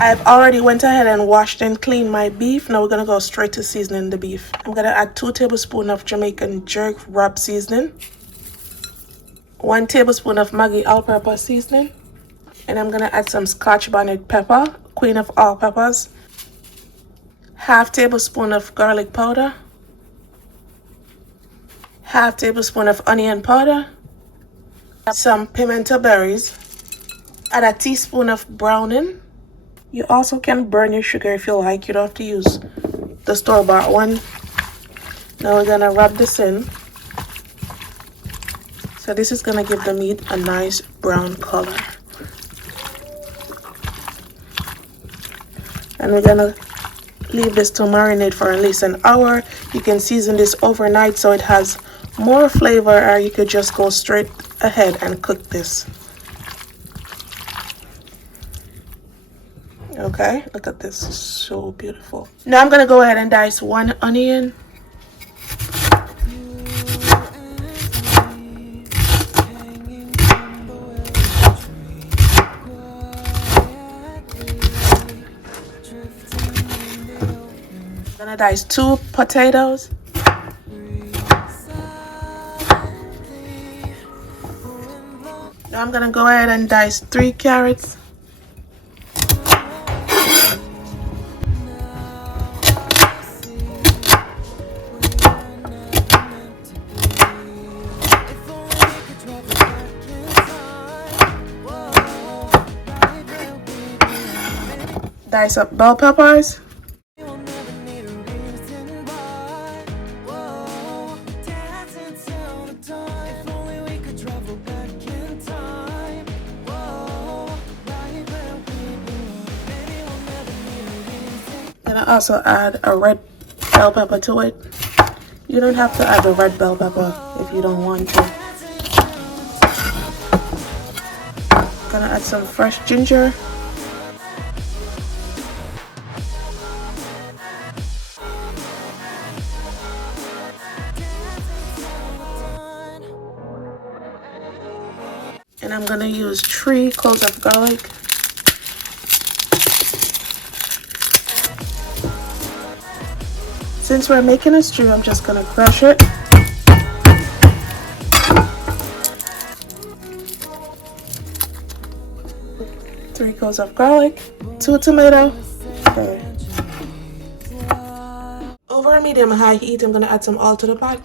I've already went ahead and washed and cleaned my beef. Now we're gonna go straight to seasoning the beef. I'm gonna add 2 tablespoons of Jamaican jerk rub seasoning, 1 tablespoon of Maggie all-purpose seasoning, and I'm gonna add some Scotch bonnet pepper, queen of all peppers, half tablespoon of garlic powder, half tablespoon of onion powder, some pimento berries, add a teaspoon of browning. You also can burn your sugar if you like. You don't have to use the store-bought one. Now we're gonna rub this in. So this is gonna give the meat a nice brown color. And we're gonna leave this to marinate for at least an hour. You can season this overnight so it has more flavor, or you could just go straight ahead and cook this. Okay, look at this, so beautiful. Now I'm gonna go ahead and dice 1 onion. I'm gonna dice 2 potatoes. Now I'm gonna go ahead and dice 3 carrots. Dice up bell peppers. And I also add a red bell pepper to it. You don't have to add the red bell pepper if you don't want to. Gonna add some fresh ginger. And I'm gonna use 3 cloves of garlic. Since we're making a stew, I'm just gonna crush it. Three cloves of garlic, 2 tomatoes. Okay. Over a medium-high heat, I'm gonna add some oil to the pot.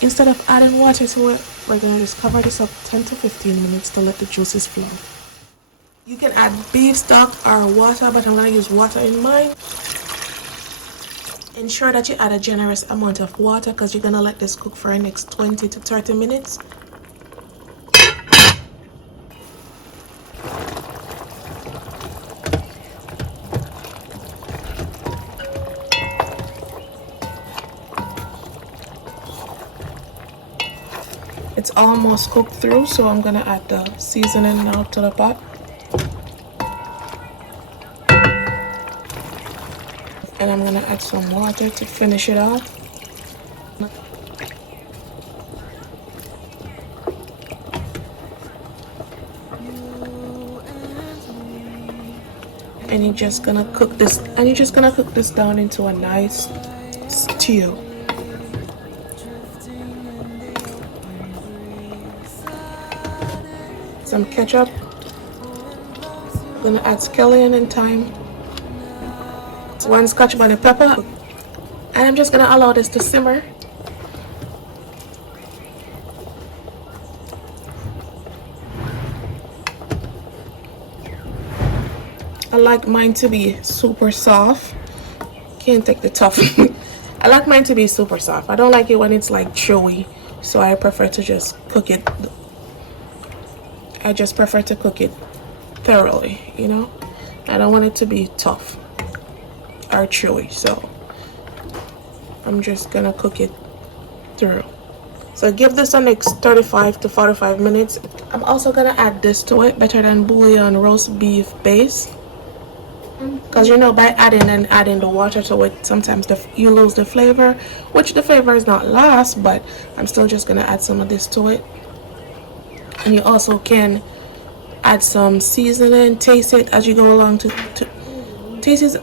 Instead of adding water to it, we're gonna just cover this up 10 to 15 minutes to let the juices flow. You can add beef stock or water, but I'm gonna use water in mine. Ensure that you add a generous amount of water because you're gonna let this cook for the next 20 to 30 minutes. It's almost cooked through, so I'm gonna add the seasoning now to the pot. And I'm gonna add some water to finish it off. And you're just gonna cook this down into a nice stew. Some ketchup. I'm gonna add scallion thyme. 1 Scotch bonnet pepper. And I'm just gonna allow this to simmer. I like mine to be super soft. Can't take the tough. I like mine to be super soft. I don't like it when it's like chewy, so I prefer to just cook it. I just prefer to cook it thoroughly, you know? I don't want it to be tough or chewy, so I'm just gonna cook it through. So give this the next 35 to 45 minutes. I'm also gonna add this to it, better than bouillon roast beef base. because you know, by adding the water to it, sometimes you lose the flavor, which the flavor is not lost, but I'm still just gonna add some of this to it. And you also can add some seasoning, taste it as you go along to taste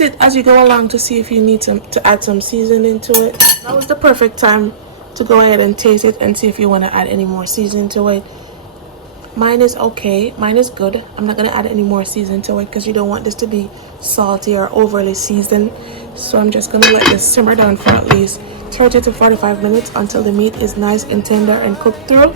it as you go along to see if you need to add some seasoning to it. That was the perfect time to go ahead and taste it and see if you want to add any more seasoning to it. Mine is okay, mine is good. I'm not gonna add any more seasoning to it because you don't want this to be salty or overly seasoned. So I'm just gonna let this simmer down for at least 30 to 45 minutes until the meat is nice and tender and cooked through.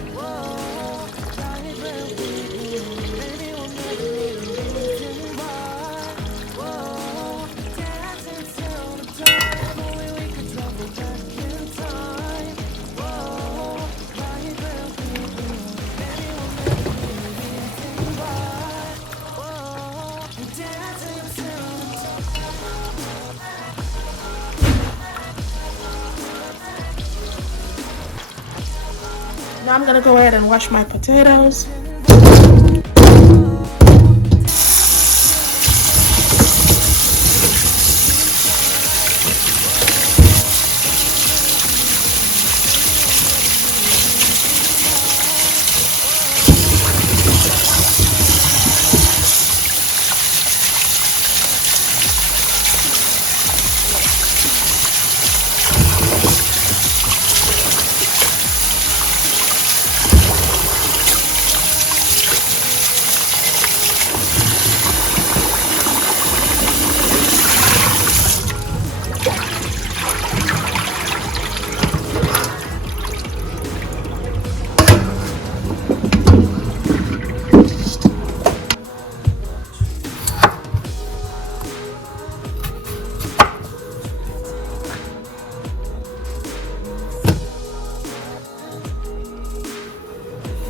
Now I'm gonna go ahead and wash my potatoes.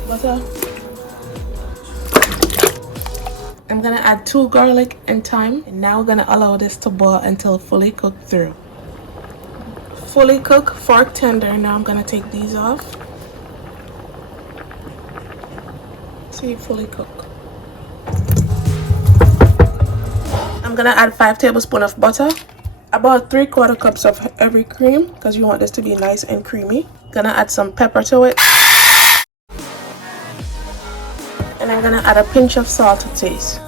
Butter. I'm gonna add 2 garlic and thyme, and now we're gonna allow this to boil until fully cooked through. Fully cooked, fork tender. Now I'm gonna take these off. See, fully cooked. I'm gonna add 5 tablespoons of butter, about 3/4 cups of heavy cream because you want this to be nice and creamy. Gonna add some pepper to it, and I'm gonna add a pinch of salt to taste.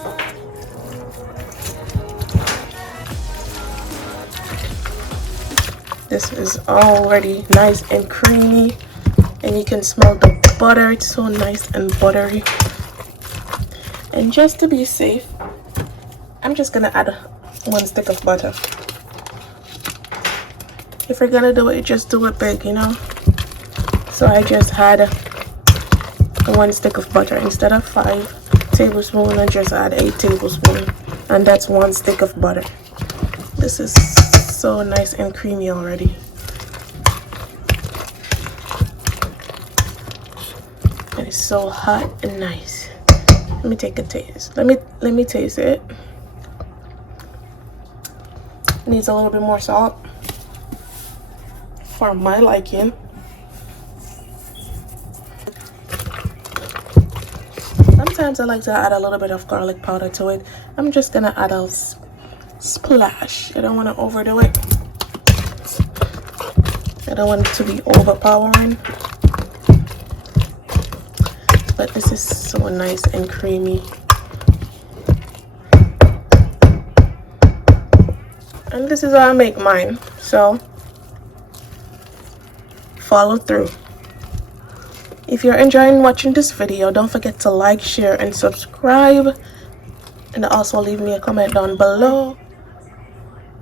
This is already nice and creamy, and you can smell the butter. It's so nice and buttery. And just to be safe, I'm just gonna add 1 stick of butter. If you're gonna do it, just do it big, you know. So I just had 1 stick of butter instead of 5 tablespoons. I just add 8 tablespoons, and that's 1 stick of butter. This is so nice and creamy already. And it's so hot and nice. Let me take a taste. Let me taste it. Needs a little bit more salt for my liking. Sometimes I like to add a little bit of garlic powder to it. I'm just gonna add a splash. I don't want to overdo it. I don't want it to be overpowering. But this is so nice and creamy. And this is how I make mine. So follow through. If you're enjoying watching this video, don't forget to like, share, and subscribe. And also leave me a comment down below.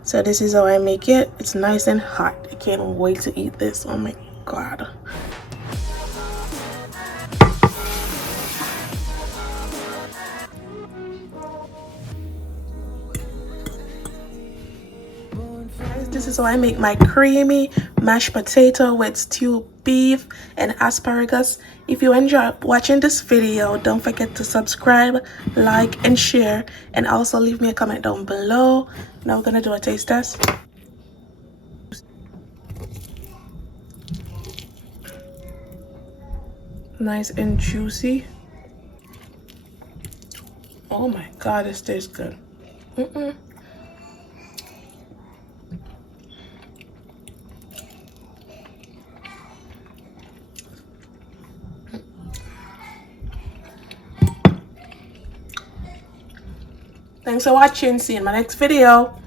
So this is how I make it. It's nice and hot. I can't wait to eat this. Oh my god. This is how I make my creamy mashed potato with stewed beef and asparagus. If you enjoy watching this video, don't forget to subscribe, like, and share, and also leave me a comment down below. Now we're gonna do a taste test. Nice and juicy. Oh my god, this tastes good. Thanks for watching. See you in my next video.